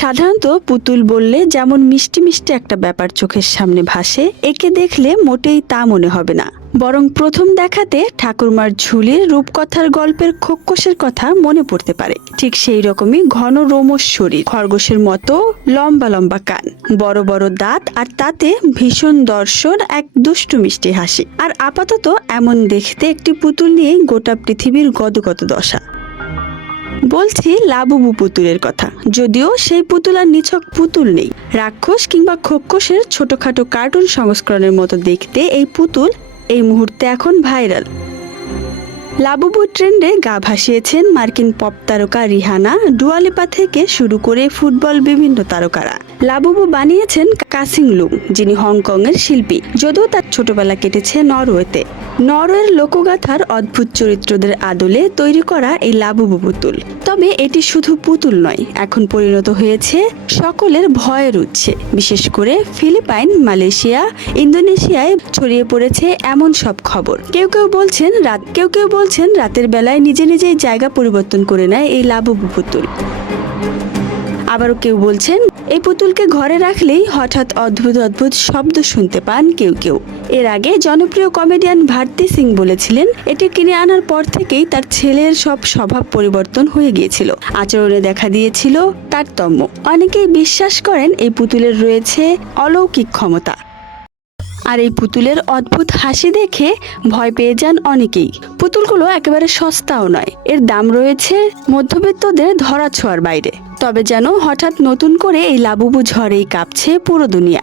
সাধারণত পুতুল বললে যেমন মিষ্টি মিষ্টি একটা ব্যাপার চোখের সামনে ভাসে, একে দেখলে মোটেই তা মনে হবে না। বরং প্রথম দেখাতে ঠাকুরমার ঝুলির রূপকথার গল্পের খোকসের কথা মনে পড়তে পারে। ঠিক সেই রকমই ঘন রোমশ শরীর, খরগোশের মতো লম্বা লম্বা কান, বড় বড় দাঁত, আর তাতে ভীষণ দর্শন, এক দুষ্টু মিষ্টি হাসি। আর আপাতত এমন দেখতে একটি পুতুল নিয়েই গোটা পৃথিবীর গদগদ দশা। বলছি লাবুবু পুতুলের কথা, যদিও সেই পুতুল আর নিছক পুতুল নেই। রাক্ষস কিংবা খোকসের ছোটখাটো কার্টুন সংস্করণের মতো দেখতে এই পুতুল এই মুহূর্তে এখন ভাইরাল। লাবুবু ট্রেন্ডে গা ভাসিয়েছেন মার্কিন পপ তারকা রিহানা, ডুয়া লিপা থেকে শুরু করে ফুটবল বিভিন্ন তারকারা। লাবুবু বানিয়েছেন কাসিং লুম, যিনি হংকং এর শিল্পী, যদিও তার ছোটবেলা কেটেছে নরওয়েতে। নরওয়ের লোকগাথার অদ্ভুত চরিত্রদের আদলে তৈরি করা এই লাবুবু পুতুল। তবে এটি শুধু পুতুল নয়, এখন পরিণত হয়েছে সকলের ভয়ের উৎসে। বিশেষ করে ফিলিপাইন, মালয়েশিয়া, ইন্দোনেশিয়ায় ছড়িয়ে পড়েছে এমন সব খবর। কেউ কেউ বলছেন রাতের বেলায় নিজে নিজেই জায়গা পরিবর্তন করে নেয় এই লাবুবু পুতুল। আবারও কেউ বলছেন এই পুতুলকে ঘরে রাখলেই হঠাৎ অদ্ভুত অদ্ভুত শব্দ শুনতে পান কেউ। এর আগে জনপ্রিয় কমেডিয়ান ভারতী সিং বলেছিলেন এটি কিনে আনার পর থেকেই তার ছেলের সব স্বভাব পরিবর্তন হয়ে গিয়েছিল, আচরণে দেখা দিয়েছিল তারতম্য। অনেকেই বিশ্বাস করেন এই পুতুলের রয়েছে অলৌকিক ক্ষমতা। আর এই পুতুলের অদ্ভুত হাসি দেখে ভয় পেয়ে যান অনেকেই। পুতুলগুলো একেবারে সস্তাও নয়, এর দাম রয়েছে মধ্যবিত্তদের ধরা ছোঁয়ার বাইরে। তবে যেন হঠাৎ নতুন করে এই লাবুবু ঝড়েই কাঁপছে পুরো দুনিয়া।